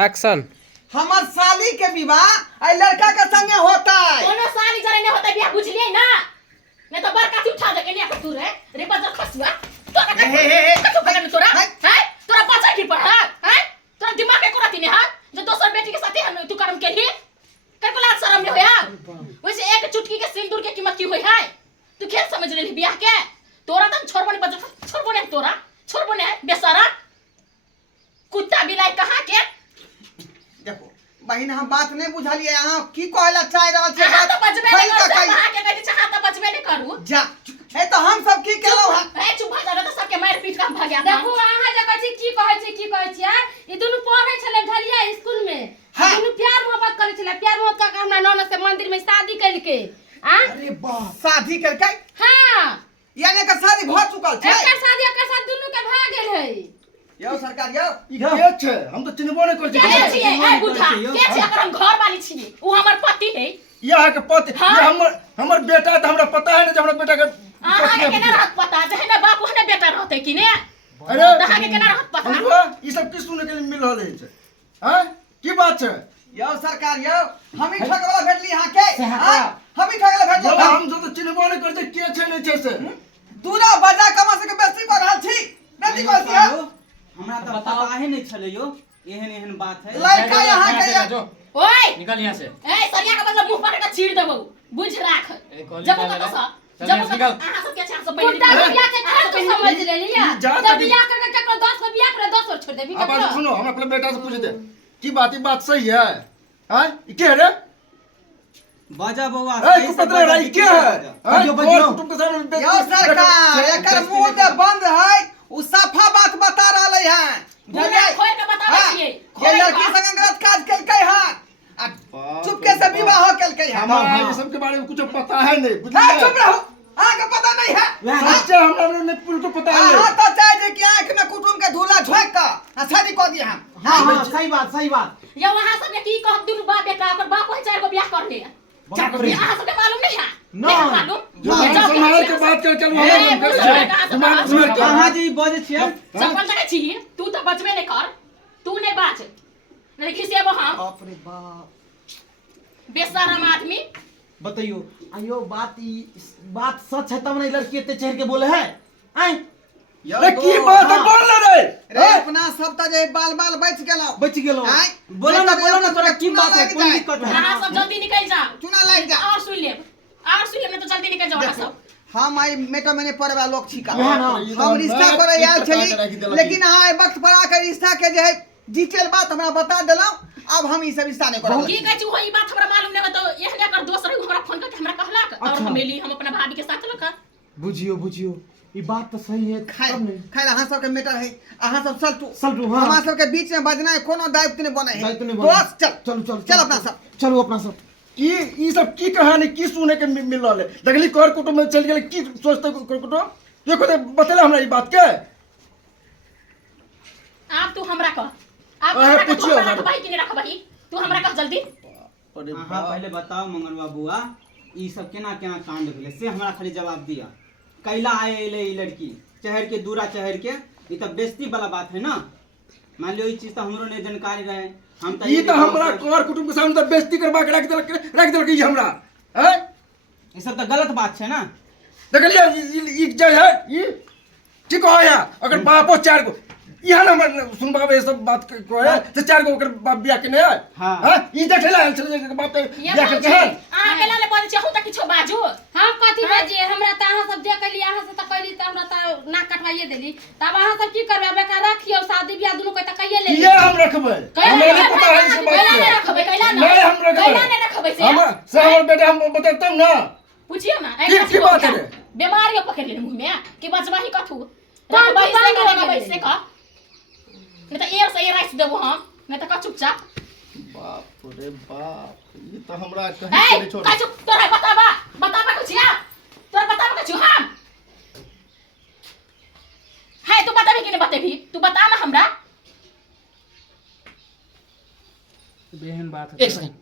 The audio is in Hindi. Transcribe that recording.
एक्शन। हमार साली के विवाह आई लड़का के संगे होता है। कोनो साली जरे ने होता बियाह बुझलिए ना। मैं तो बड़का उठा दे के ने तू रे बजर खसुआ तोरा कछु पकड़ तोरा है तोरा बचा की पड़ा है तोरा दिमाग के कोराती ने हां जो दोसर बेटी के साथे हम तू कर्म के लिए कलकुलात शर्म नहीं होया। वैसे एक चुटकी के सिंदूर के कीमत की होई है तू खेल समझ ले बियाह के तोरा तन छोड़बने बजर छोड़बने तोरा छोड़बने बेसारा कुत्ता बिलाई कहां के। देखो बहिन हम बात नहीं बुझलिए अहाँ की कहला चाह रहल छै हां तो बचबे नहीं कर कही कहां के कहै छै हां तो बचबे नहीं करू जा ए तो हम सब की केलौ है ए चुप भ जा तो सबके मार पीट के भाग गया। देखो अहाँ जे कहै छी की कहै छी ई दुनु पढ़ै छले ढलिया स्कूल में दुनु प्यार मोहब्बत करै छले प्यार मोहब्बत का हमरा नौना से मंदिर में शादी कैल के अरे वाह शादी करके हां यानी का शादी भ चुकल छै एकर साथ दुनु के भाग गेल है। यो सरकार यो के छै हम तो चिन्हबो नहीं कर के छिए ए बुढ़ा के छिए अगर हम घर वाली छिए उ हमर पति है यह के पति ये हमर बेटा त हमरा पता है ना हमरा बेटा के अहाँ के केना रहत पता जे ना बाप हने बेटा रहते कि ने अरे अहाँ के केना रहत पता ई सब की सुने के लिए मिल रहल छै हैं की बात छै यो सरकार यो हम ही ठगवाला भेटली यहां के हां हम ही ठगवाला भेटलो हम तो चिन्हबो नहीं कर के छै नहीं छै से दूरा बजा कमा से के बेइज्जती कर रहल छी बेइज्जती कर छी हमरा तो पता है नहीं चले यो एहन बात है लड़का यहां के ओए निकल यहाँ से। ए सरिया के मतलब मुंह पर का चीर देबो बुझ राख जब तक जब तक अहाँ सब के चार सब पहले कुत्ता बियाह के खा तो समझ ले लिया जब बियाह करके केकरो 10 को बियाह करे 10 और छोड़ देबी अब बात सुनो हम अपने बेटा से पूछ दे की बात सही है हैं ई के रे बाजा बउआ ए कुपत्र रही के है यो बजियो कुटुंब के सामने यो सरकार एकर मुंह दे बंद है उ सफा बात बता रहले हैं बुझले खोल के बताबै छिए ये लड़की संग गलत काज केलकै है चुपके से विवाह केलकै है हमारा ये सब के बारे में कुछ पता है नहीं हां बुझलिए चुप रहो आगे पता नहीं है सच्चे हमरा ने पूरा पता है हां तो चाहे जे कि आंख में कुटुंब के धूला झोंक के शादी कर दिए हम हां सही बात या वहां सब ने की कह दुनु बाप बेटा ओकर बाप है चार को बियाह कर ले अहाँ सबके मालूम नहीं है नहीं मालूम जो संभाल के बात कर चल हम कहां जी बजे छिए संभल सके छी तू तो बचबे नहीं कर तू नहीं बाच नहीं खिसेबो हम बाप रे बाप बेशरम आदमी बताइयो आयो बात सच है तब नहीं लड़की इतने चढ़ के बोले है आई रे की बात बोल रे रे अपना सब त जे बाल बच गेलो बोलो ना तोरा की बात है कोई दिक्कत है अहाँ सब जल्दी निकल जाओ चुना लाग जा और सुन ले नहीं तो जल्दी निकल जाओ अहाँ सब हम आई मेटा मैंने पढ़े वाला लोग छिका हम हम रिश्ता करे आयल छली लेकिन हां ए वक्त पर आकर रिश्ता के जे है डिटेल बात हमरा बता देलौ अब हम ई सब रिश्ता नहीं करब की कहै छी ई बात हमरा मालूम नहीं तो एहने कर दोसर हमरा फोन करके हमरा कहलक और हम एली हम अपना भाभी के साथ लक बुझियो ई बात तो सही है खैर अहाँ सब के मैटर है अहाँ सब चलू हां हमरा सब के बीच में बजना है कोनो दायित्व नहीं बने है दोस्त चल अपना सब की ई सब की कहानी की सुने के मिल रहल है देखली कर कुटुंब में चल गेल की सोचते कुटुंब ये खुद बतेला हमरा ई बात के आप तू हमरा कह आप हमरा पूछियो रखबही कि नहीं रखबही तू हमरा कह जल्दी अरे हां पहले बताओ मंगलवा बुआ ई सब केना कांड भेले से हमरा खाली जवाब दिया कैला आए ई लड़की चहर के दूरा चहर के ई त बेइज्जती वाला बात है ना मान लियो ई चीज तो हमरो नहीं जानकारी रहे हम त ई त हमरा कर कुटुंब के सामने त बेइज्जती करबा के रख देलक ई हमरा हैं ई सब त गलत बात छै ना देखलिए ई जे है ई ठीक हो या अगर बापो चार गो यहाँ ना सुनबाबे सब बात को है तो चार गो ओकर बाप बियाह के नहीं है हां ई देखला चले बाप बियाह के है आ केला ले बोल छहु त किछो बाजू हम कथि बाजिए हमरा त अहाँ सब जे कहली अहाँ से त कहली त हमरा त नाक कटवाइए देली तब अहाँ सब की करबे बेकार रखियो शादी बियाह दुनु कोई त कहिए ले ये हम रखबे हमरा नहीं पता है इस बात कैला रखबे कैला नहीं हम रखबे कैला नहीं रखबे से हमर बेटा हम बताता हूं ना पूछियो ना की बात है बीमारियों पकड़ ले मुंह में कि बचवा ही कथु रखबे से करेगा वैसे का नहीं तो एयर से राइस देबो हम नहीं तो का चुपचाप बाप रे बाप ई त हमरा कहीं ए का चुप तोरा बताबा कुछ या तोरा बताबा कुछ हम है तू बताबी कि नहीं बताबी तू बता ना हमरा बेहन बात है। एक सेकंड